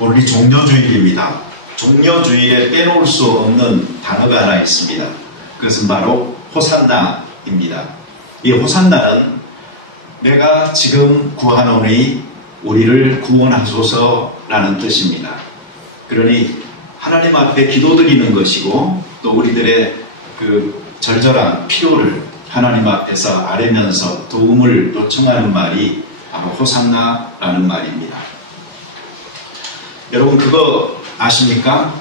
오늘이 종료주일입니다. 종료주일에 빼놓을 수 없는 단어가 하나 있습니다. 그것은 바로 호산나입니다. 이 호산나는 내가 지금 구하노니 우리를 구원하소서라는 뜻입니다. 그러니 하나님 앞에 기도드리는 것이고 또 우리들의 그 절절한 필요를 하나님 앞에서 아뢰면서 도움을 요청하는 말이 바로 호산나라는 말입니다. 여러분 그거 아십니까?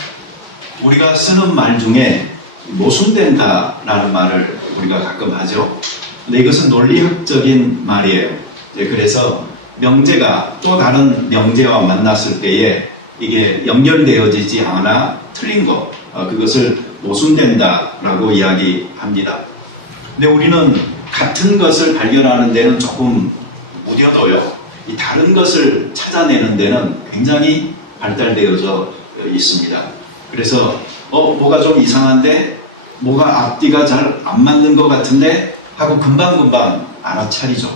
우리가 쓰는 말 중에 모순된다라는 말을 우리가 가끔 하죠. 근데 이것은 논리학적인 말이에요. 그래서 명제가 또 다른 명제와 만났을 때에 이게 연결되어지지 않아 틀린 것, 그것을 모순된다라고 이야기합니다. 근데 우리는 같은 것을 발견하는 데는 조금 무뎌도요, 이 다른 것을 찾아내는 데는 굉장히 발달되어져 있습니다. 그래서 뭐가 좀 이상한데 뭐가 앞뒤가 잘 안 맞는 것 같은데 하고 금방금방 알아차리죠.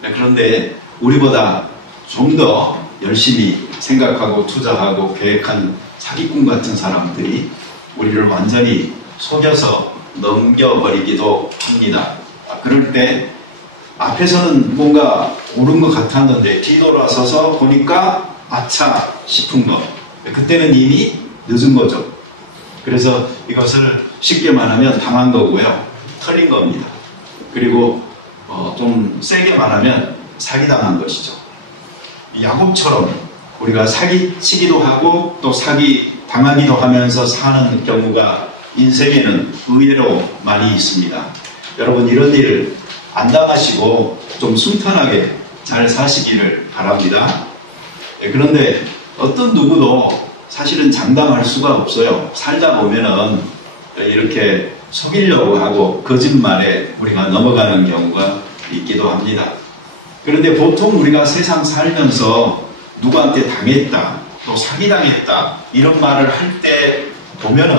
그런데 우리보다 좀 더 열심히 생각하고 투자하고 계획한 사기꾼 같은 사람들이 우리를 완전히 속여서 넘겨버리기도 합니다. 그럴 때 앞에서는 뭔가 옳은 것 같았는데 뒤돌아서서 보니까 아차 싶은 거, 그때는 이미 늦은 거죠. 그래서 이것을 쉽게 말하면 당한 거고요, 털린 겁니다. 그리고 좀 세게 말하면 사기당한 것이죠. 야곱처럼 우리가 사기치기도 하고 또 사기 당하기도 하면서 사는 경우가 인생에는 의외로 많이 있습니다. 여러분 이런 일을 안 당하시고 좀 순탄하게 잘 사시기를 바랍니다. 그런데 어떤 누구도 사실은 장담할 수가 없어요. 살다 보면은 이렇게 속이려고 하고 거짓말에 우리가 넘어가는 경우가 있기도 합니다. 그런데 보통 우리가 세상 살면서 누구한테 당했다, 또 사기당했다 이런 말을 할 때 보면은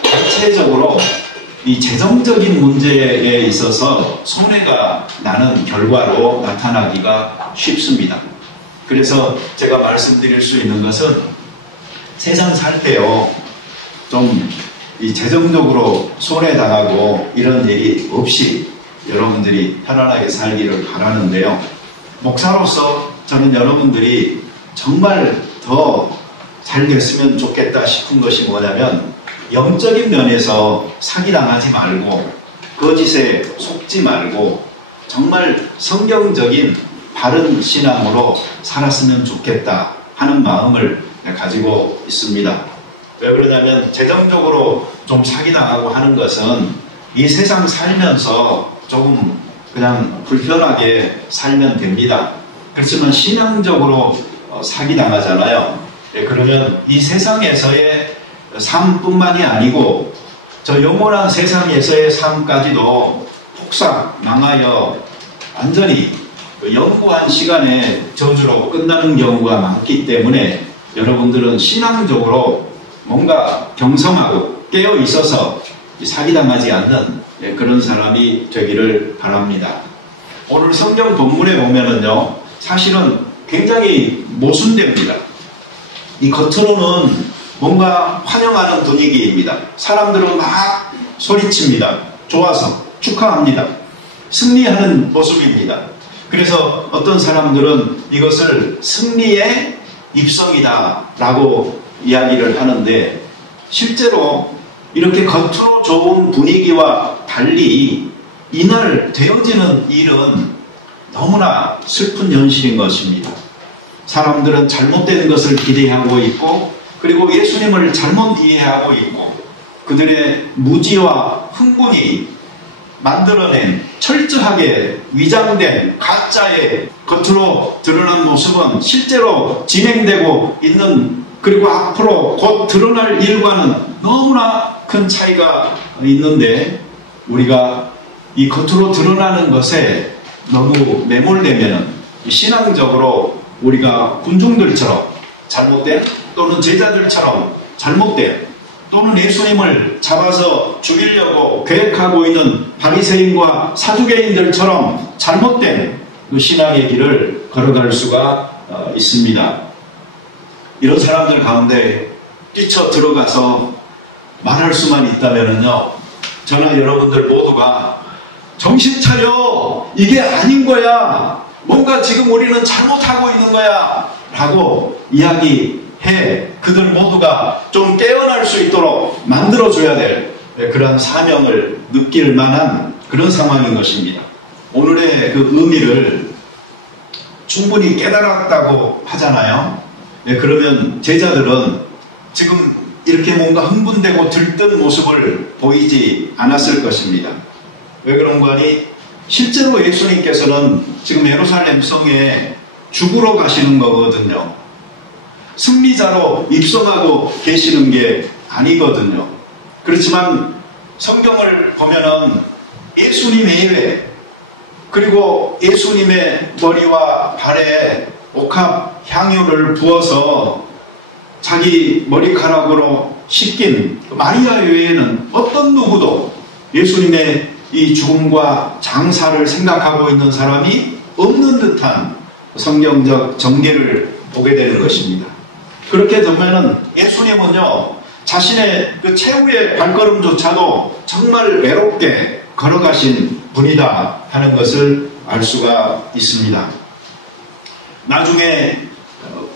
대체적으로 이 재정적인 문제에 있어서 손해가 나는 결과로 나타나기가 쉽습니다. 그래서 제가 말씀드릴 수 있는 것은 세상 살 때요, 좀 이 재정적으로 손해당하고 이런 일이 없이 여러분들이 편안하게 살기를 바라는데요. 목사로서 저는 여러분들이 정말 더 잘 됐으면 좋겠다 싶은 것이 뭐냐면 영적인 면에서 사기당하지 말고 거짓에 속지 말고 정말 성경적인 바른 신앙으로 살았으면 좋겠다 하는 마음을 가지고 있습니다. 왜 그러냐면 재정적으로 좀 사기당하고 하는 것은 이 세상 살면서 조금 그냥 불편하게 살면 됩니다. 그렇지만 신앙적으로 사기당하잖아요. 그러면 이 세상에서의 삶뿐만이 아니고 저 영원한 세상에서의 삶까지도 폭삭 망하여 완전히 영구한 시간의 저주로 끝나는 경우가 많기 때문에 여러분들은 신앙적으로 뭔가 경성하고 깨어 있어서 사기당하지 않는 그런 사람이 되기를 바랍니다. 오늘 성경 본문에 보면은요, 사실은 굉장히 모순됩니다. 이 겉으로는 뭔가 환영하는 분위기입니다. 사람들은 막 소리칩니다. 좋아서 축하합니다. 승리하는 모습입니다. 그래서 어떤 사람들은 이것을 승리의 입성이다 라고 이야기를 하는데, 실제로 이렇게 겉으로 좋은 분위기와 달리 이날 되어지는 일은 너무나 슬픈 현실인 것입니다. 사람들은 잘못된 것을 기대하고 있고, 그리고 예수님을 잘못 이해하고 있고, 그들의 무지와 흥분이 만들어낸 철저하게 위장된 가짜의 겉으로 드러난 모습은 실제로 진행되고 있는, 그리고 앞으로 곧 드러날 일과는 너무나 큰 차이가 있는데, 우리가 이 겉으로 드러나는 것에 너무 매몰되면 신앙적으로 우리가 군중들처럼 잘못된, 또는 제자들처럼 잘못된, 또는 예수님을 잡아서 죽이려고 계획하고 있는 바리새인과 사두개인들처럼 잘못된 그 신앙의 길을 걸어갈 수가 있습니다. 이런 사람들 가운데 뛰쳐 들어가서 말할 수만 있다면요, 저는 여러분들 모두가 정신 차려! 이게 아닌 거야! 뭔가 지금 우리는 잘못하고 있는 거야! 라고 이야기해 그들 모두가 좀 깨어날 수 있도록 만들어줘야 될 그런 사명을 느낄 만한 그런 상황인 것입니다. 오늘의 그 의미를 충분히 깨달았다고 하잖아요. 그러면 제자들은 지금 이렇게 뭔가 흥분되고 들뜬 모습을 보이지 않았을 것입니다. 왜 그런가 하니 실제로 예수님께서는 지금 예루살렘 성에 죽으러 가시는 거거든요. 승리자로 입성하고 계시는 게 아니거든요. 그렇지만 성경을 보면은 예수님 외에, 그리고 예수님의 머리와 발에 옥합 향유를 부어서 자기 머리카락으로 씻긴 마리아 외에는 어떤 누구도 예수님의 이 죽음과 장사를 생각하고 있는 사람이 없는 듯한 성경적 전개를 보게 되는 것입니다. 그렇게 되면은 예수님은요, 자신의 그 최후의 발걸음조차도 정말 외롭게 걸어가신 분이다 하는 것을 알 수가 있습니다. 나중에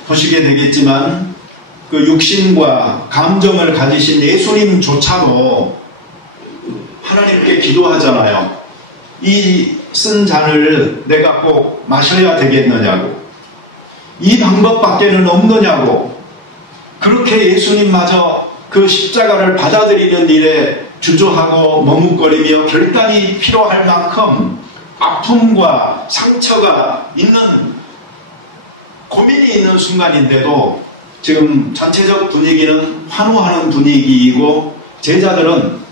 보시게 되겠지만 그 육신과 감정을 가지신 예수님조차도 하나님께 기도하잖아요. 이 쓴 잔을 내가 꼭 마셔야 되겠느냐고, 이 방법밖에는 없느냐고, 그렇게 예수님마저 그 십자가를 받아들이는 일에 주저하고 머뭇거리며 결단이 필요할 만큼 아픔과 상처가 있는, 고민이 있는 순간인데도 지금 전체적 분위기는 환호하는 분위기이고, 제자들은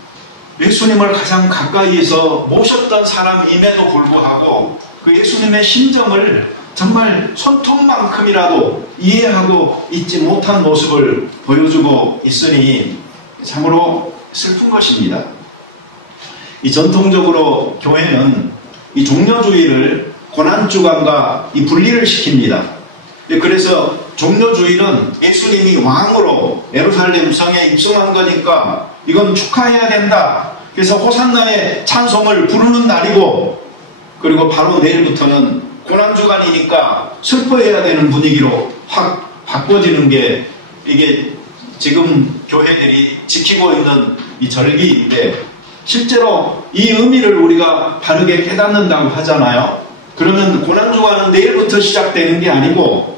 예수님을 가장 가까이에서 모셨던 사람임에도 불구하고 그 예수님의 심정을 정말 손톱만큼이라도 이해하고 있지 못한 모습을 보여주고 있으니 참으로 슬픈 것입니다. 이 전통적으로 교회는 이 종려주의를 고난주간과 이 분리를 시킵니다. 그래서 종려주의는 예수님이 왕으로 예루살렘 성에 입성한 거니까 이건 축하해야 된다. 그래서 호산나의 찬송을 부르는 날이고, 그리고 바로 내일부터는 고난주간이니까 슬퍼해야 되는 분위기로 확 바꿔지는 게 이게 지금 교회들이 지키고 있는 이 절기인데, 실제로 이 의미를 우리가 바르게 깨닫는다고 하잖아요. 그러면 고난주간은 내일부터 시작되는 게 아니고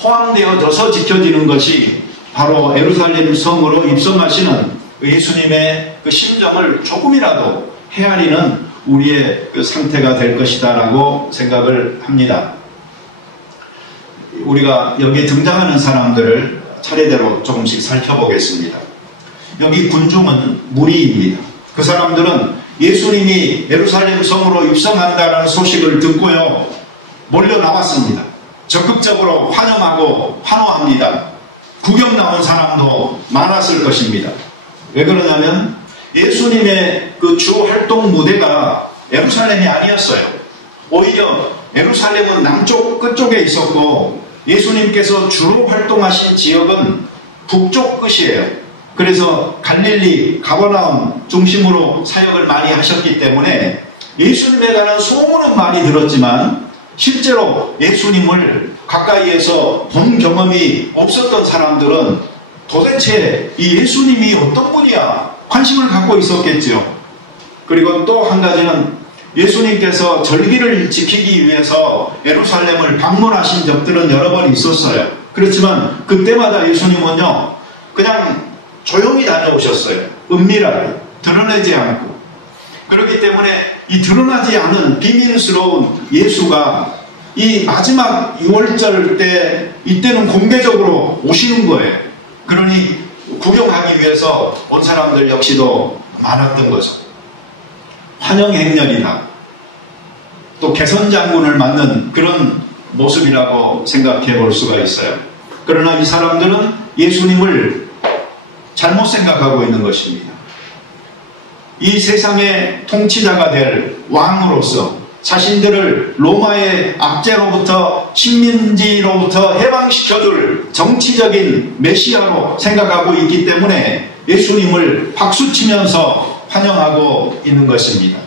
포함되어져서 지켜지는 것이 바로 예루살렘 성으로 입성하시는 예수님의 그 심정을 조금이라도 헤아리는 우리의 그 상태가 될 것이다 라고 생각을 합니다. 우리가 여기에 등장하는 사람들을 차례대로 조금씩 살펴보겠습니다. 여기 군중은 무리입니다. 그 사람들은 예수님이 예루살렘 성으로 입성한다는 소식을 듣고요, 몰려 나왔습니다. 적극적으로 환영하고 환호합니다. 구경 나온 사람도 많았을 것입니다. 왜 그러냐면 예수님의 그 주 활동 무대가 예루살렘이 아니었어요. 오히려 예루살렘은 남쪽 끝쪽에 있었고 예수님께서 주로 활동하신 지역은 북쪽 끝이에요. 그래서 갈릴리, 가버나움 중심으로 사역을 많이 하셨기 때문에 예수님에 관한 소문은 많이 들었지만 실제로 예수님을 가까이에서 본 경험이 없었던 사람들은 도대체 이 예수님이 어떤 분이야? 관심을 갖고 있었겠죠. 그리고 또 한 가지는 예수님께서 절기를 지키기 위해서 예루살렘을 방문하신 적들은 여러 번 있었어요. 그렇지만 그때마다 예수님은요, 그냥 조용히 다녀오셨어요. 은밀하게, 드러내지 않고. 그렇기 때문에 이 드러나지 않은 비밀스러운 예수가 이 마지막 6월절 때, 이때는 공개적으로 오시는 거예요. 그러니 구경하기 위해서 온 사람들 역시도 많았던 거죠. 환영 행렬이다. 또 개선 장군을 맞는 그런 모습이라고 생각해 볼 수가 있어요. 그러나 이 사람들은 예수님을 잘못 생각하고 있는 것입니다. 이 세상의 통치자가 될 왕으로서 자신들을 로마의 압제로부터 식민지로부터 해방시켜줄 정치적인 메시아로 생각하고 있기 때문에 예수님을 박수치면서 환영하고 있는 것입니다.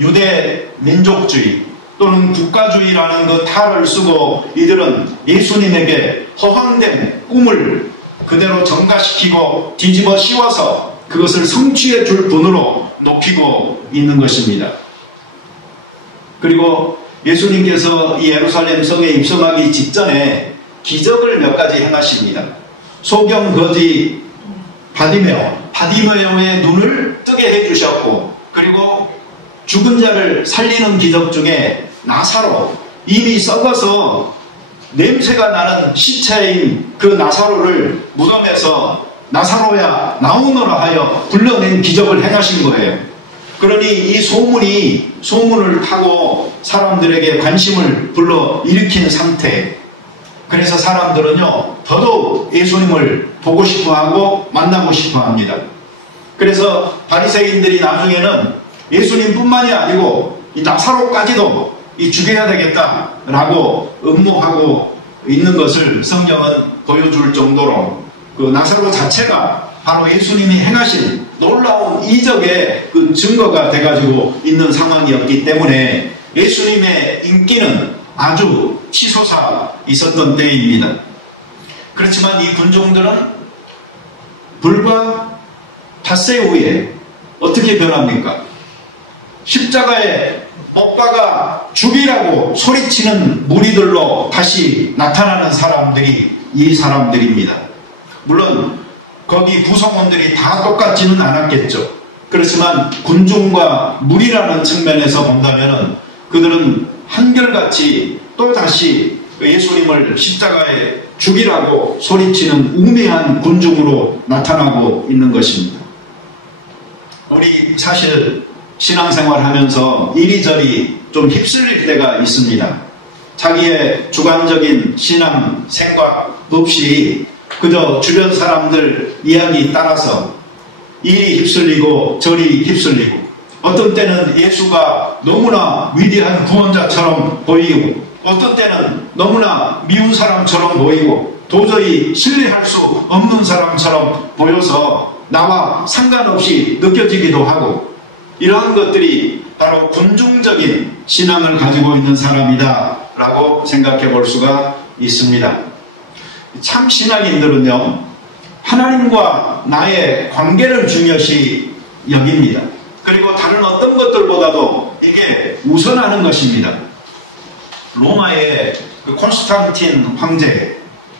유대 민족주의 또는 국가주의라는 그 탈을 쓰고 이들은 예수님에게 허황된 꿈을 그대로 전가시키고 뒤집어 씌워서 그것을 성취해 줄 분으로 높이고 있는 것입니다. 그리고 예수님께서 이 예루살렘 성에 입성하기 직전에 기적을 몇 가지 행하십니다. 소경 거지 바디메오의 눈을 뜨게 해주셨고, 그리고 죽은 자를 살리는 기적 중에 나사로, 이미 썩어서 냄새가 나는 시체인 그 나사로를 무덤에서 나사로야 나오너라 하여 불러낸 기적을 행하신 거예요. 그러니 이 소문을 타고 사람들에게 관심을 불러 일으킨 상태. 그래서 사람들은요 더더욱 예수님을 보고 싶어하고 만나고 싶어합니다. 그래서 바리새인들이 나중에는 예수님뿐만이 아니고 이 나사로까지도 죽여야 되겠다라고 음모하고 있는 것을 성경은 보여줄 정도로 그 나사로 자체가 바로 예수님이 행하신 놀라운 이적의 그 증거가 돼가지고 있는 상황이었기 때문에 예수님의 인기는 아주 치솟아 있었던 때입니다. 그렇지만 이 군종들은 불과 닷새 후에 어떻게 변합니까? 십자가에 못 박아 죽이라고 소리치는 무리들로 다시 나타나는 사람들이 이 사람들입니다. 물론 거기 구성원들이 다 똑같지는 않았겠죠. 그렇지만 군중과 무리라는 측면에서 본다면 그들은 한결같이 또다시 예수님을 십자가에 죽이라고 소리치는 우매한 군중으로 나타나고 있는 것입니다. 우리 사실 신앙생활 하면서 이리저리 좀 휩쓸릴 때가 있습니다. 자기의 주관적인 신앙 생각 없이 그저 주변 사람들 이야기 따라서 이리 휩쓸리고 저리 휩쓸리고, 어떤 때는 예수가 너무나 위대한 구원자처럼 보이고, 어떤 때는 너무나 미운 사람처럼 보이고, 도저히 신뢰할 수 없는 사람처럼 보여서 나와 상관없이 느껴지기도 하고, 이러한 것들이 바로 군중적인 신앙을 가지고 있는 사람이다 라고 생각해 볼 수가 있습니다. 참 신앙인들은요 하나님과 나의 관계를 중요시 여깁니다. 그리고 다른 어떤 것들보다도 이게 우선하는 것입니다. 로마의 그 콘스탄틴 황제,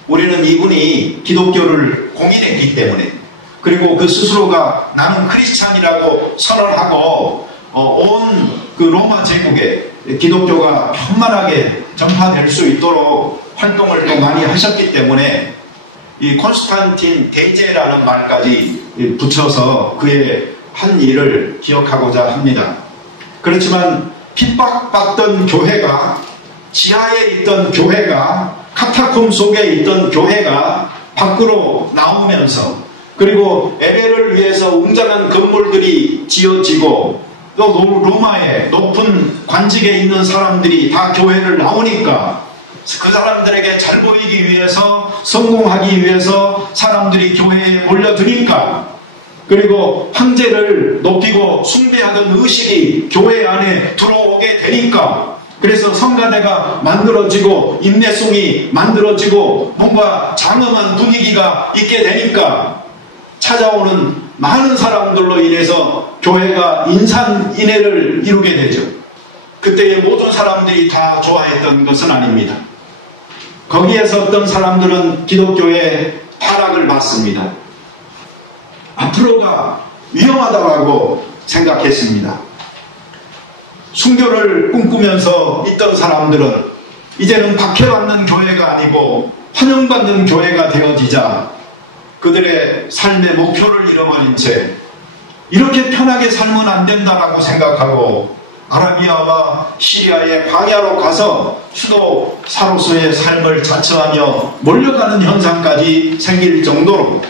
우리는 이분이 기독교를 공인했기 때문에, 그리고 그 스스로가 나는 크리스찬이라고 선언하고 온 그 로마 제국에 기독교가 편만하게 전파될 수 있도록 활동을 또 많이 하셨기 때문에 이 콘스탄틴 대제라는 말까지 붙여서 그의 한 일을 기억하고자 합니다. 그렇지만 핍박받던 교회가, 지하에 있던 교회가, 카타콤 속에 있던 교회가 밖으로 나오면서, 그리고 예배를 위해서 웅장한 건물들이 지어지고, 또 로마의 높은 관직에 있는 사람들이 다 교회를 나오니까 그 사람들에게 잘 보이기 위해서, 성공하기 위해서 사람들이 교회에 몰려드니까, 그리고 황제를 높이고 숭배하던 의식이 교회 안에 들어오게 되니까, 그래서 성가대가 만들어지고 인내송이 만들어지고 뭔가 장엄한 분위기가 있게 되니까 찾아오는 많은 사람들로 인해서 교회가 인산인해를 이루게 되죠. 그때의 모든 사람들이 다 좋아했던 것은 아닙니다. 거기에서 어떤 사람들은 기독교의 타락을 받습니다. 앞으로가 위험하다고 생각했습니다. 순교를 꿈꾸면서 있던 사람들은 이제는 박해받는 교회가 아니고 환영받는 교회가 되어지자 그들의 삶의 목표를 잃어버린 채 이렇게 편하게 살면 안 된다라고 생각하고 아라비아와 시리아의 광야로 가서 수도사로서의 삶을 자처하며 몰려가는 현상까지 생길 정도로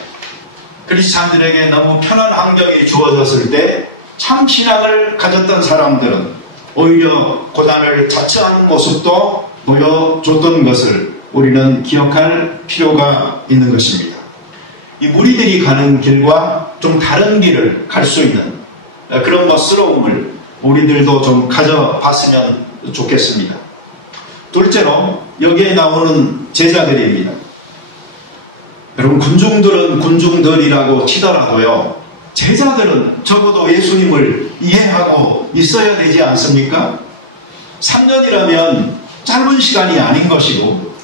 크리스찬들에게 너무 편한 환경이 주어졌을 때 참 신앙을 가졌던 사람들은 오히려 고난을 자처하는 모습도 보여줬던 것을 우리는 기억할 필요가 있는 것입니다. 이 무리들이 가는 길과 좀 다른 길을 갈 수 있는 그런 멋스러움을 우리들도 좀 가져봤으면 좋겠습니다. 둘째로 여기에 나오는 제자들입니다. 여러분, 군중들은 군중들이라고 치더라도요, 제자들은 적어도 예수님을 이해하고 있어야 되지 않습니까? 3년이라면 짧은 시간이 아닌 것이고,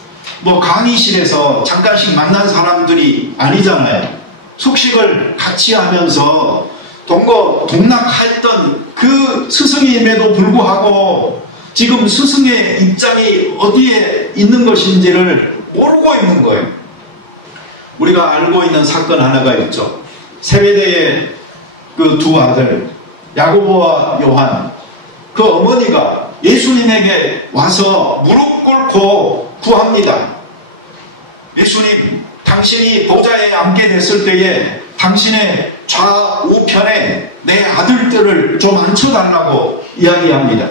뭐 강의실에서 잠깐씩 만난 사람들이 아니잖아요. 숙식을 같이 하면서 동락했던 그 스승임에도 불구하고 지금 스승의 입장이 어디에 있는 것인지를 모르고 있는 거예요. 우리가 알고 있는 사건 하나가 있죠. 세베대의 그 두 아들 야고보와 요한, 그 어머니가 예수님에게 와서 무릎 꿇고 구합니다. 예수님, 당신이 보좌에 앉게 됐을 때에 당신의 좌우편에 내 아들들을 좀 앉혀달라고 이야기합니다.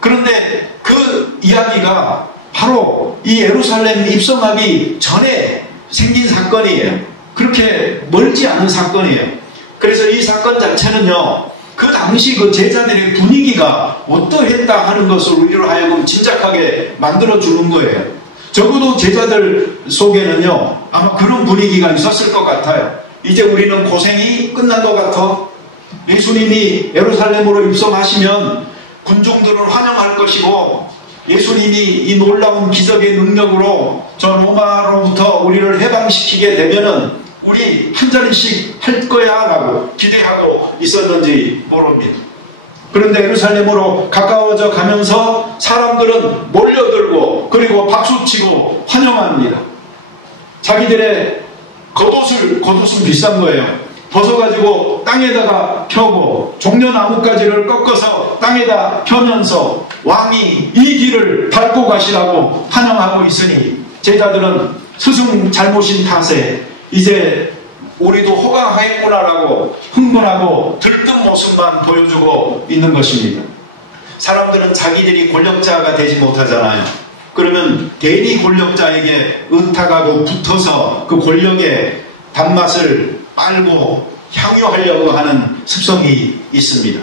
그런데 그 이야기가 바로 이 예루살렘 입성하기 전에 생긴 사건이에요. 그렇게 멀지 않은 사건이에요. 그래서 이 사건 자체는요, 그 당시 그 제자들의 분위기가 어떠했다 하는 것을 우리로 하여금 짐작하게 만들어주는 거예요. 적어도 제자들 속에는요, 아마 그런 분위기가 있었을 것 같아요. 이제 우리는 고생이 끝난 것 같아. 예수님이 예루살렘으로 입성하시면 군중들은 환영할 것이고, 예수님이 이 놀라운 기적의 능력으로 저 로마로부터 우리를 해방시키게 되면은 우리 한 자리씩 할 거야 라고 기대하고 있었는지 모릅니다. 그런데 예루살렘으로 가까워져 가면서 사람들은 몰려들고 그리고 박수치고 환영합니다. 자기들의 겉옷은 비싼 거예요. 벗어가지고 땅에다가 펴고 종려나무가지를 꺾어서 땅에다 펴면서 왕이 이 길을 밟고 가시라고 환영하고 있으니 제자들은 스승 잘못인 탓에 이제 우리도 호강하겠구나라고 흥분하고 들뜬 모습만 보여주고 있는 것입니다. 사람들은 자기들이 권력자가 되지 못하잖아요. 그러면 괜히 권력자에게 의탁하고 붙어서 그 권력의 단맛을 빨고 향유하려고 하는 습성이 있습니다.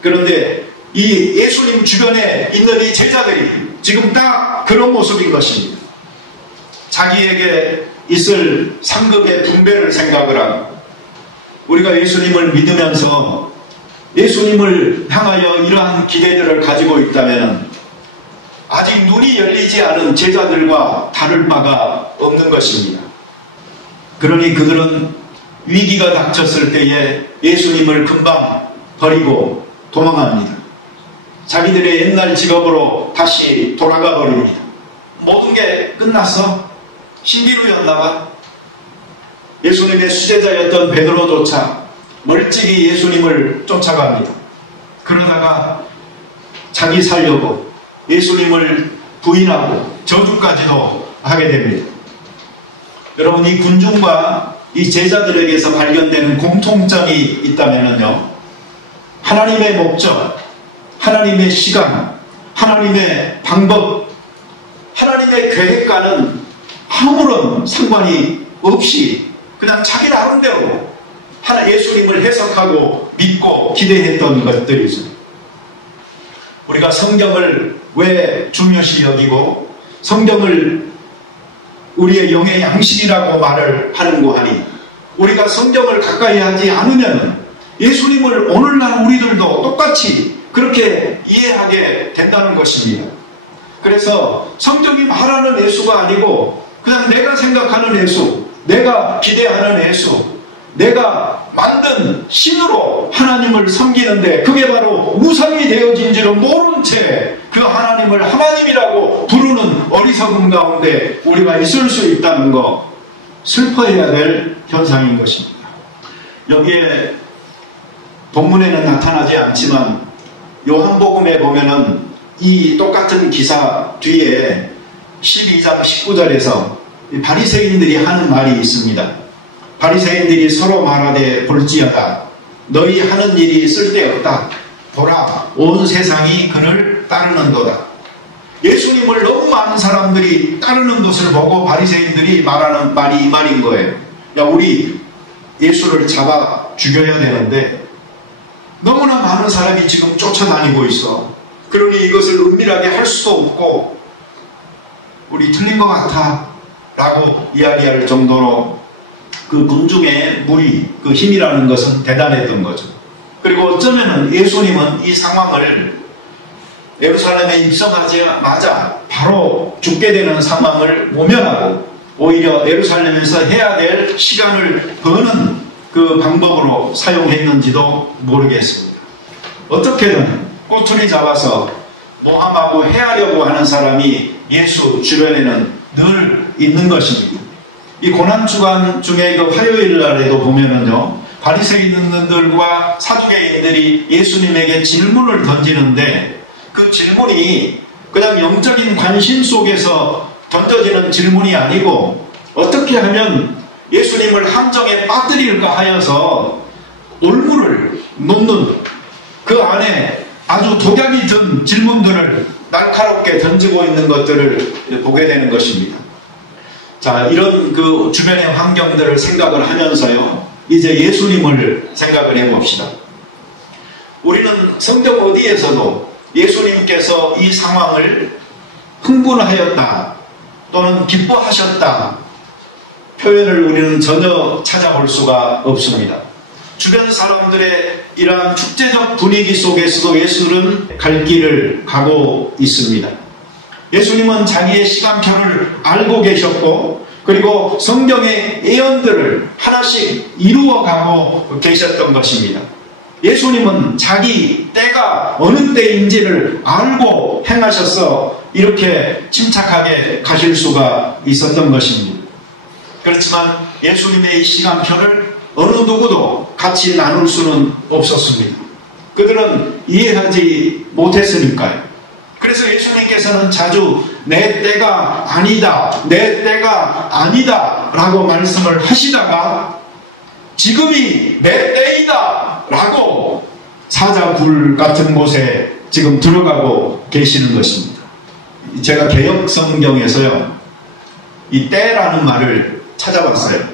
그런데 이 예수님 주변에 있는 이 제자들이 지금 딱 그런 모습인 것입니다. 자기에게 있을 상급의 분배를 생각을 하고, 우리가 예수님을 믿으면서 예수님을 향하여 이러한 기대들을 가지고 있다면 아직 눈이 열리지 않은 제자들과 다를 바가 없는 것입니다. 그러니 그들은 위기가 닥쳤을 때에 예수님을 금방 버리고 도망합니다. 자기들의 옛날 직업으로 다시 돌아가 버립니다. 모든 게 끝났어? 신기루였나봐. 예수님의 수제자였던 베드로조차 멀찍이 예수님을 쫓아갑니다. 그러다가 자기 살려고 예수님을 부인하고 저주까지도 하게 됩니다. 여러분, 이 군중과 이 제자들에게서 발견되는 공통점이 있다면요, 하나님의 목적, 하나님의 시간, 하나님의 방법, 하나님의 계획과는 아무런 상관이 없이 그냥 자기 나름대로 하나 예수님을 해석하고 믿고 기대했던 것들이죠. 우리가 성경을 왜 중요시 여기고 성경을 우리의 영의 양식이라고 말을 하는고 하니, 우리가 성경을 가까이 하지 않으면 예수님을 오늘날 우리들도 똑같이 그렇게 이해하게 된다는 것입니다. 그래서 성경이 말하는 예수가 아니고 그냥 내가 생각하는 예수, 내가 기대하는 예수, 내가 만든 신으로 하나님을 섬기는데 그게 바로 우상이 되어진 줄을 모른 채 그 하나님을 하나님이라고 부르는 어리석음 가운데 우리가 있을 수 있다는 거, 슬퍼해야 될 현상인 것입니다. 여기에 본문에는 나타나지 않지만 요한복음에 보면은 이 똑같은 기사 뒤에 12장 19절에서 바리새인들이 하는 말이 있습니다. 바리새인들이 서로 말하되 볼지어다, 너희 하는 일이 쓸데없다. 보라, 온 세상이 그를 따르는도다. 예수님을 너무 많은 사람들이 따르는 것을 보고 바리새인들이 말하는 말이 이 말인 거예요. 야, 우리 예수를 잡아 죽여야 되는데 너무나 많은 사람이 지금 쫓아다니고 있어. 그러니 이것을 은밀하게 할 수도 없고 우리 틀린 것 같아 라고 이야기할 정도로 그 군중의 무리, 그 힘이라는 것은 대단했던 거죠. 그리고 어쩌면은 예수님은 이 상황을 예루살렘에 입성하자마자 바로 죽게 되는 상황을 모면하고 오히려 예루살렘에서 해야 될 시간을 버는 그 방법으로 사용했는지도 모르겠습니다. 어떻게든 꼬투리 잡아서 모함하고 해하려고 하는 사람이 예수 주변에는 늘 있는 것입니다. 이 고난주간 중에 그 화요일 날에도 보면은요, 바리새인들과 사두개인들이 예수님에게 질문을 던지는데 그 질문이 그냥 영적인 관심 속에서 던져지는 질문이 아니고 어떻게 하면 예수님을 함정에 빠뜨릴까 하여서 올무를 놓는 그 안에 아주 독약이 든 질문들을 날카롭게 던지고 있는 것들을 보게 되는 것입니다. 자, 이런 그 주변의 환경들을 생각을 하면서요, 이제 예수님을 생각을 해봅시다. 우리는 성경 어디에서도 예수님께서 이 상황을 흥분하였다 또는 기뻐하셨다 표현을 우리는 전혀 찾아볼 수가 없습니다. 주변 사람들의 이러한 축제적 분위기 속에서도 예수는 갈 길을 가고 있습니다. 예수님은 자기의 시간표를 알고 계셨고 그리고 성경의 예언들을 하나씩 이루어가고 계셨던 것입니다. 예수님은 자기 때가 어느 때인지를 알고 행하셔서 이렇게 침착하게 가실 수가 있었던 것입니다. 그렇지만 예수님의 이 시간표를 어느 누구도 같이 나눌 수는 없었습니다. 그들은 이해하지 못했으니까요. 그래서 예수님께서는 자주 내 때가 아니다, 내 때가 아니다 라고 말씀을 하시다가 지금이 내 때이다 라고 사자굴 같은 곳에 지금 들어가고 계시는 것입니다. 제가 개역성경에서요, 이 때라는 말을 찾아봤어요.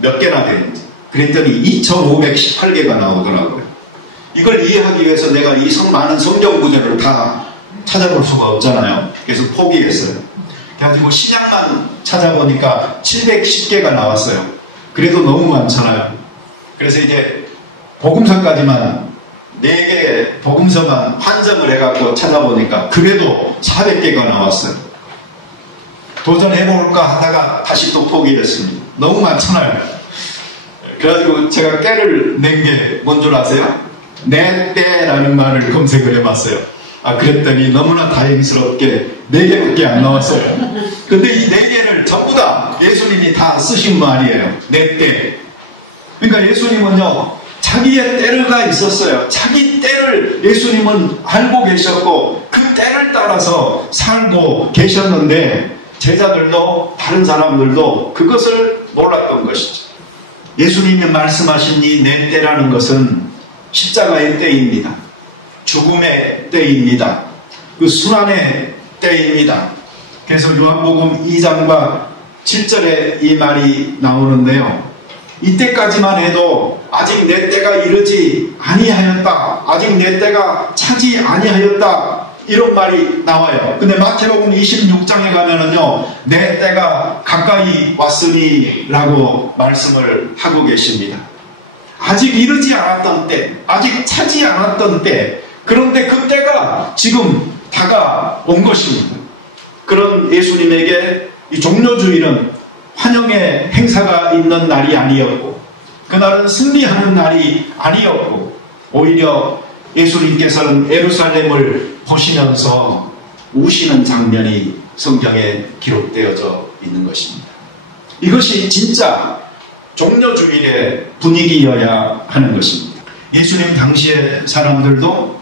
몇 개나 되는지. 그랬더니 2518개가 나오더라고요. 이걸 이해하기 위해서 내가 이 많은 성경 구절을 다 찾아볼 수가 없잖아요. 그래서 포기했어요. 그래가지고 신약만 찾아보니까 710개가 나왔어요. 그래도 너무 많잖아요. 그래서 이제 복음서까지만 4개 복음서만 환정을 해갖고 찾아보니까 그래도 400개가 나왔어요. 도전해볼까 하다가 다시 또 포기를 했습니다. 너무 많잖아요. 그래가지고 제가 깨를 낸 게 뭔 줄 아세요? 내 때라는 말을 검색을 해봤어요. 그랬더니 너무나 다행스럽게 4개밖에 안 나왔어요. 근데 이 4개를 전부 다 예수님이 다 쓰신 말이에요. 내 때. 그러니까 예수님은요, 자기의 때가 있었어요. 자기 때를 예수님은 알고 계셨고 그 때를 따라서 살고 계셨는데 제자들도 다른 사람들도 그것을 몰랐던 것이죠. 예수님이 말씀하신 이 내 때라는 것은 십자가의 때입니다. 죽음의 때입니다. 그 순환의 때입니다. 그래서 요한복음 2장과 7절에 이 말이 나오는데요. 이때까지만 해도 아직 내 때가 이르지 아니하였다, 아직 내 때가 차지 아니하였다, 이런 말이 나와요. 근데 마태복음 26장에 가면은요, 내 때가 가까이 왔으니 라고 말씀을 하고 계십니다. 아직 이르지 않았던 때, 아직 차지 않았던 때, 그런데 그 때가 지금 다가온 것입니다. 그런 예수님에게 이 종료주일은 환영의 행사가 있는 날이 아니었고 그날은 승리하는 날이 아니었고 오히려 예수님께서는 예루살렘을 보시면서 우시는 장면이 성경에 기록되어져 있는 것입니다. 이것이 진짜 종료주일의 분위기여야 하는 것입니다. 예수님 당시의 사람들도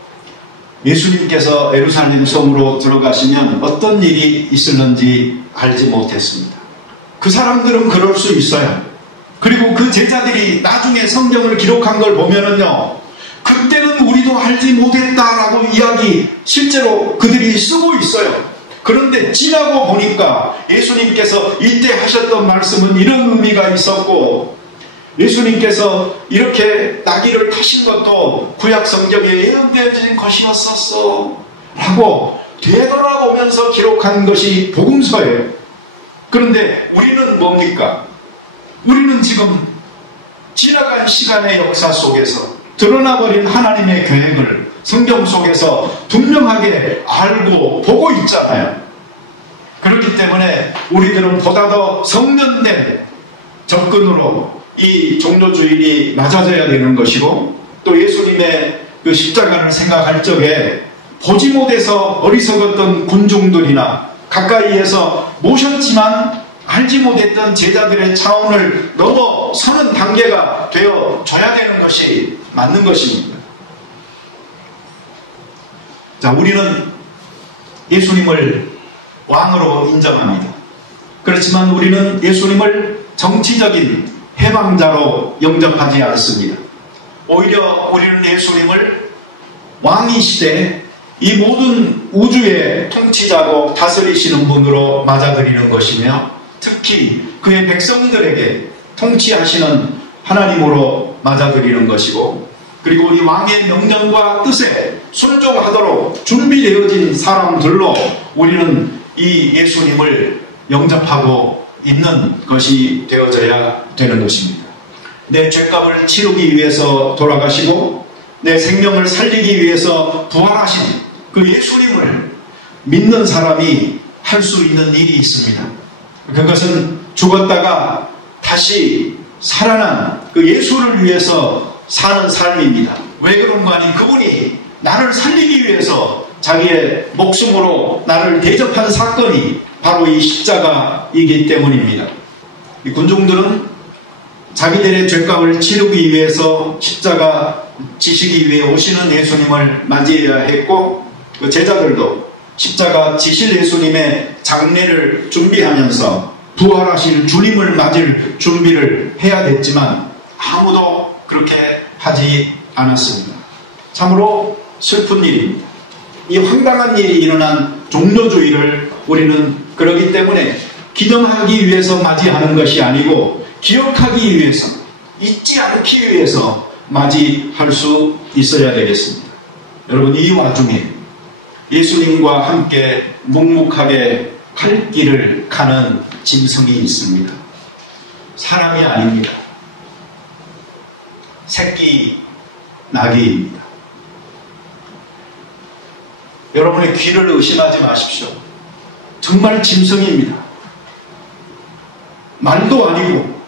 예수님께서 예루살렘 성으로 들어가시면 어떤 일이 있을는지 알지 못했습니다. 그 사람들은 그럴 수 있어요. 그리고 그 제자들이 나중에 성경을 기록한 걸 보면은요, 그때는 우리 우리도 알지 못했다라고 이야기 실제로 그들이 쓰고 있어요. 그런데 지나고 보니까 예수님께서 이때 하셨던 말씀은 이런 의미가 있었고, 예수님께서 이렇게 나귀를 타신 것도 구약 성경에 예언되어진 것이었었어 라고 되돌아보면서 기록한 것이 복음서예요. 그런데 우리는 뭡니까? 우리는 지금 지나간 시간의 역사 속에서 드러나버린 하나님의 계획을 성경 속에서 분명하게 알고 보고 있잖아요. 그렇기 때문에 우리들은 보다 더 성년된 접근으로 이 종료주일이 맞아져야 되는 것이고, 또 예수님의 그 십자가를 생각할 적에 보지 못해서 어리석었던 군중들이나 가까이에서 모셨지만 알지 못했던 제자들의 차원을 넘어서는 단계가 되어줘야 되는 것이 맞는 것입니다. 자, 우리는 예수님을 왕으로 인정합니다. 그렇지만 우리는 예수님을 정치적인 해방자로 영접하지 않습니다. 오히려 우리는 예수님을 왕이시되 이 모든 우주의 통치자고 다스리시는 분으로 맞아들이는 것이며, 특히 그의 백성들에게 통치하시는 하나님으로 맞아들이는 것이고, 그리고 이 왕의 명령과 뜻에 순종하도록 준비되어진 사람들로 우리는 이 예수님을 영접하고 있는 것이 되어져야 되는 것입니다. 내 죄값을 치르기 위해서 돌아가시고 내 생명을 살리기 위해서 부활하신 그 예수님을 믿는 사람이 할 수 있는 일이 있습니다. 그것은 죽었다가 다시 살아난 그 예수를 위해서 사는 삶입니다. 왜 그런가 하니 그분이 나를 살리기 위해서 자기의 목숨으로 나를 대접한 사건이 바로 이 십자가이기 때문입니다. 이 군중들은 자기들의 죄값을 치르기 위해서 십자가 지시기 위해 오시는 예수님을 맞이해야 했고, 그 제자들도 십자가 지실 예수님의 장례를 준비하면서 부활하실 주님을 맞을 준비를 해야 됐지만 아무도 그렇게 하지 않았습니다. 참으로 슬픈 일입니다. 이 황당한 일이 일어난 종료주의를 우리는 그러기 때문에 기념하기 위해서 맞이하는 것이 아니고 기억하기 위해서, 잊지 않기 위해서 맞이할 수 있어야 되겠습니다. 여러분, 이 와중에 예수님과 함께 묵묵하게 갈 길을 가는 짐승이 있습니다. 사람이 아닙니다. 새끼 나귀입니다. 여러분의 귀를 의심하지 마십시오. 정말 짐승입니다. 말도 아니고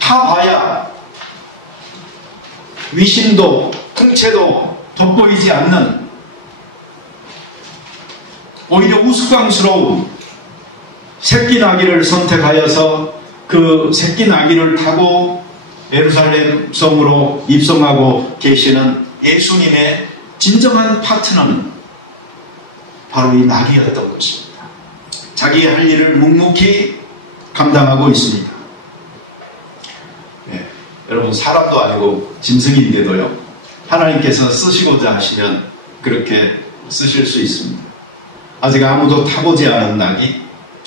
타봐야 위신도 통체도 돋보이지 않는, 오히려 우스꽝스러운 새끼 나귀를 선택하여서 그 새끼 나귀를 타고 예루살렘 성으로 입성하고 계시는 예수님의 진정한 파트너는 바로 이 나귀였던 것입니다. 자기의 할 일을 묵묵히 감당하고 있습니다. 네, 여러분, 사람도 아니고 짐승인데도요, 하나님께서 쓰시고자 하시면 그렇게 쓰실 수 있습니다. 아직 아무도 타보지 않은 나귀,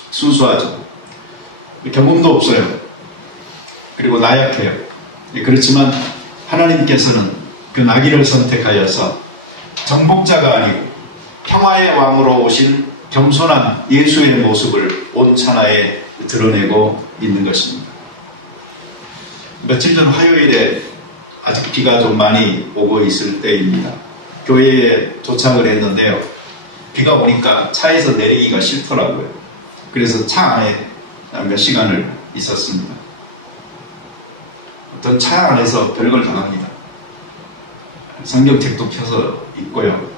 순수하죠. 경험도 없어요. 그리고 나약해요. 그렇지만 하나님께서는 그 나귀를 선택하여서 정복자가 아니고 평화의 왕으로 오신 겸손한 예수의 모습을 온 천하에 드러내고 있는 것입니다. 며칠 전 화요일에 아직 비가 좀 많이 오고 있을 때입니다. 교회에 도착을 했는데요, 비가 오니까 차에서 내리기가 싫더라고요. 그래서 차 안에 몇 시간을 있었습니다. 어떤 차 안에서 별걸 다 합니다. 성경책도 펴서 읽고요.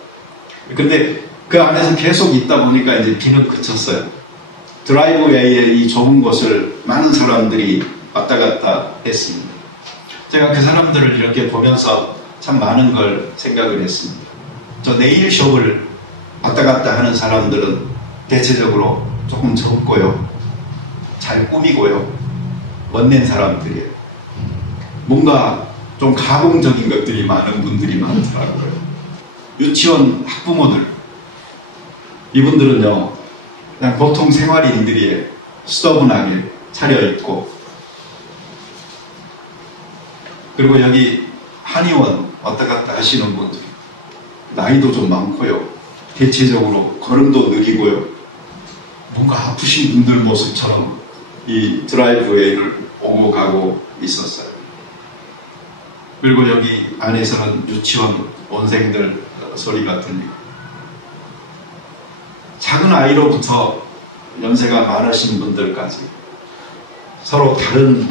근데 그 안에서 계속 있다 보니까 이제 비는 그쳤어요. 드라이브웨이에 이 좁은 곳을 많은 사람들이 왔다 갔다 했습니다. 제가 그 사람들을 이렇게 보면서 참 많은 걸 생각을 했습니다. 저 네일숍을 왔다 갔다 하는 사람들은 대체적으로 조금 적고요, 잘 꾸미고요, 멋낸 사람들이에요. 뭔가 좀 가공적인 것들이 많은 분들이 많더라고요. 유치원 학부모들, 이분들은요, 그냥 보통 생활인들이 수더분하게 차려입고, 그리고 여기 한의원 왔다 갔다 하시는 분들, 나이도 좀 많고요, 대체적으로 걸음도 느리고요, 뭔가 아프신 분들 모습처럼 이 드라이브웨이를 오고 가고 있었어요. 그리고 여기 안에서는 유치원 원생들 소리가 들리고, 작은 아이로부터 연세가 많으신 분들까지 서로 다른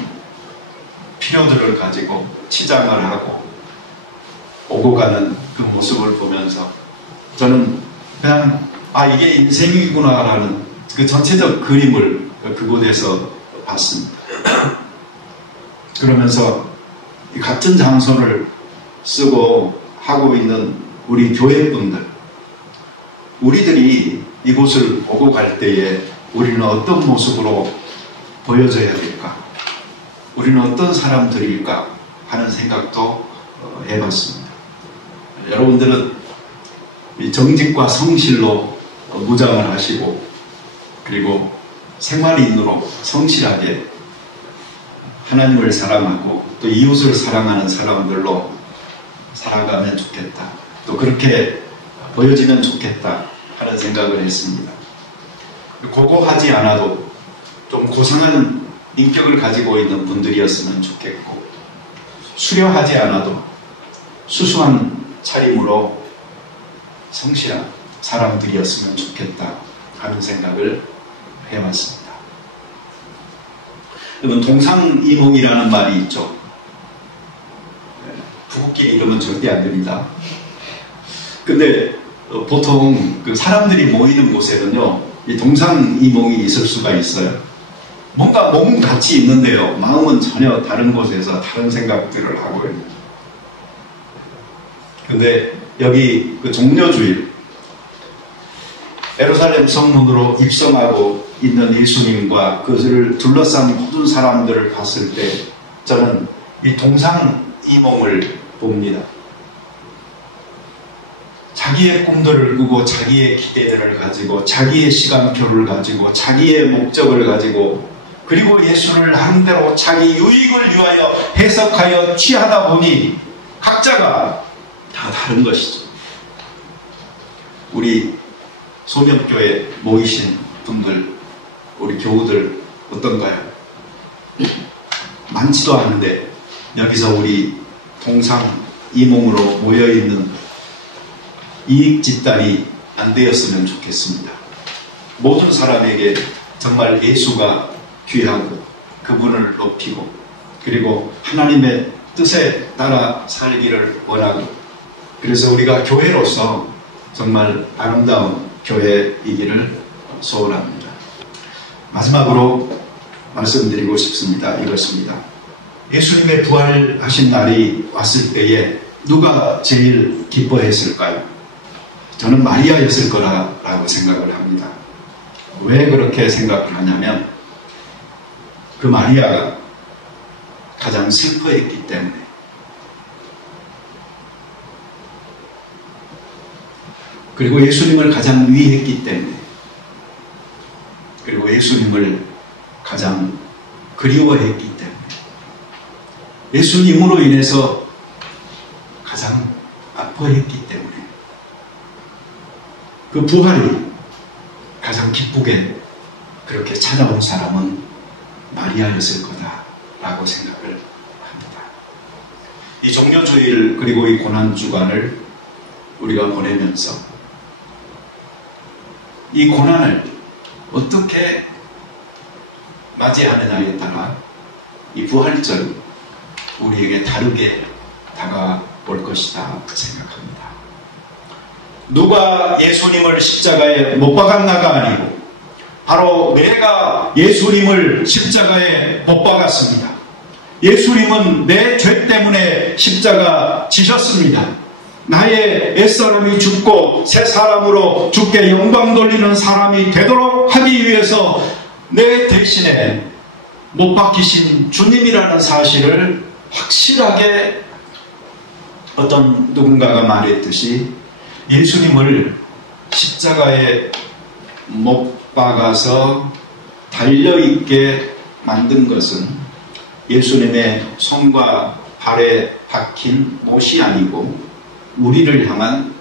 필요들을 가지고 치장을 하고 오고 가는 그 모습을 보면서 저는 그냥 이게 인생이구나라는 그 전체적 그림을 그곳에서 봤습니다. 그러면서 같은 장소를 쓰고 하고 있는 우리 교회분들, 우리들이 이곳을 오고 갈 때에 우리는 어떤 모습으로 보여져야 될까? 우리는 어떤 사람들일까? 하는 생각도 해봤습니다. 여러분들은 이 정직과 성실로 무장을 하시고, 그리고 생활인으로 성실하게 하나님을 사랑하고 또 이웃을 사랑하는 사람들로 살아가면 좋겠다, 또 그렇게 보여지면 좋겠다 하는 생각을 했습니다. 고고하지 않아도 좀 고상한 인격을 가지고 있는 분들이었으면 좋겠고, 수려하지 않아도 수수한 차림으로 성실한 사람들이었으면 좋겠다 하는 생각을 해왔습니다. 여러분, 동상이몽이라는 말이 있죠. 부부끼리 이러면 절대 안 됩니다. 근데 보통 그 사람들이 모이는 곳에는요, 이 동상이몽이 있을 수가 있어요. 뭔가 몸은 같이 있는데요, 마음은 전혀 다른 곳에서 다른 생각들을 하고 있는. 근데 여기 그 종려주일, 예루살렘 성문으로 입성하고 있는 예수님과 그를 둘러싼 모든 사람들을 봤을 때 저는 이 동상이몽을 봅니다. 자기의 꿈들을 꾸고 자기의 기대들을 가지고 자기의 시간표를 가지고 자기의 목적을 가지고, 그리고 예수를 나름대로 자기 유익을 위하여 해석하여 취하다 보니 각자가 다 다른 것이죠. 우리 소명교회 모이신 분들, 우리 교우들 어떤가요? 많지도 않은데 여기서 우리 동상이몽으로 모여있는 이익 집단이 안 되었으면 좋겠습니다. 모든 사람에게 정말 예수가 귀하고 그분을 높이고, 그리고 하나님의 뜻에 따라 살기를 원하고, 그래서 우리가 교회로서 정말 아름다운 교회이기를 소원합니다. 마지막으로 말씀드리고 싶습니다. 이것입니다. 예수님의 부활하신 날이 왔을 때에 누가 제일 기뻐했을까요? 저는 마리아였을 거라고 생각을 합니다. 왜 그렇게 생각을 하냐면, 그 마리아가 가장 슬퍼했기 때문에, 그리고 예수님을 가장 위했기 때문에, 그리고 예수님을 가장 그리워했기 때문에, 예수님으로 인해서 가장 아파했기 때문에, 그 부활이 가장 기쁘게 그렇게 찾아온 사람은 마리아였을 거다라고 생각을 합니다. 이 종려주일 그리고 이 고난주간을 우리가 보내면서 이 고난을 어떻게 맞이하느냐에 따라 이 부활절이 우리에게 다르게 다가올 것이다 생각합니다. 누가 예수님을 십자가에 못 박았나가 아니고 바로 내가 예수님을 십자가에 못 박았습니다. 예수님은 내 죄 때문에 십자가 지셨습니다. 나의 옛사람이 죽고 새 사람으로 주께 영광 돌리는 사람이 되도록 하기 위해서 내 대신에 못 박히신 주님이라는 사실을 확실하게 어떤 누군가가 말했듯이 예수님을 십자가에 못 박아서 달려있게 만든 것은 예수님의 손과 발에 박힌 못이 아니고 우리를 향한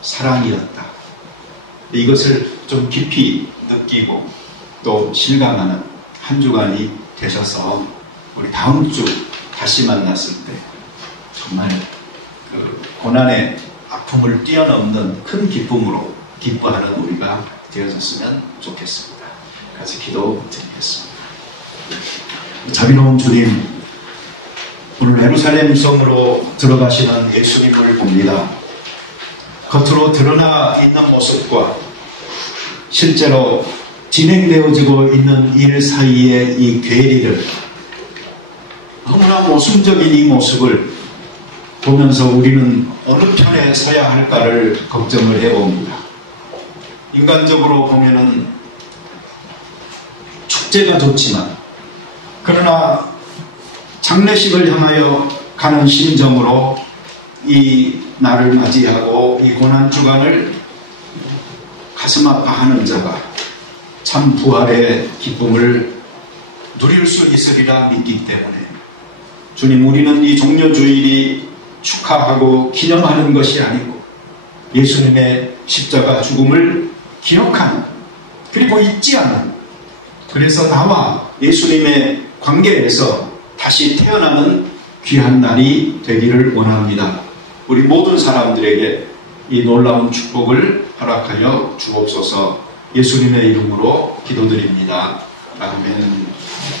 사랑이었다. 이것을 좀 깊이 느끼고 또 실감하는 한 주간이 되셔서 우리 다음 주 다시 만났을 때 정말 그 고난의 아픔을 뛰어넘는 큰 기쁨으로 기뻐하는 우리가 되어졌으면 좋겠습니다. 같이 기도드리겠습니다. 자비로운 주님, 오늘 예루살렘 성으로 들어가시는 예수님을 봅니다. 겉으로 드러나 있는 모습과 실제로 진행되어지고 있는 일 사이의 이 괴리를, 너무나 모순적인 이 모습을 보면서 우리는 어느 편에 서야 할까를 걱정을 해봅니다. 인간적으로 보면은 축제가 좋지만, 그러나 장례식을 향하여 가는 심정으로 이 날을 맞이하고 이 고난주간을 가슴 아파하는 자가 참 부활의 기쁨을 누릴 수 있으리라 믿기 때문에, 주님, 우리는 이 종려주일이 축하하고 기념하는 것이 아니고 예수님의 십자가 죽음을 기억하는, 그리고 잊지 않는, 그래서 나와 예수님의 관계에서 다시 태어나는 귀한 날이 되기를 원합니다. 우리 모든 사람들에게 이 놀라운 축복을 허락하여 주옵소서. 예수님의 이름으로 기도드립니다. 아멘.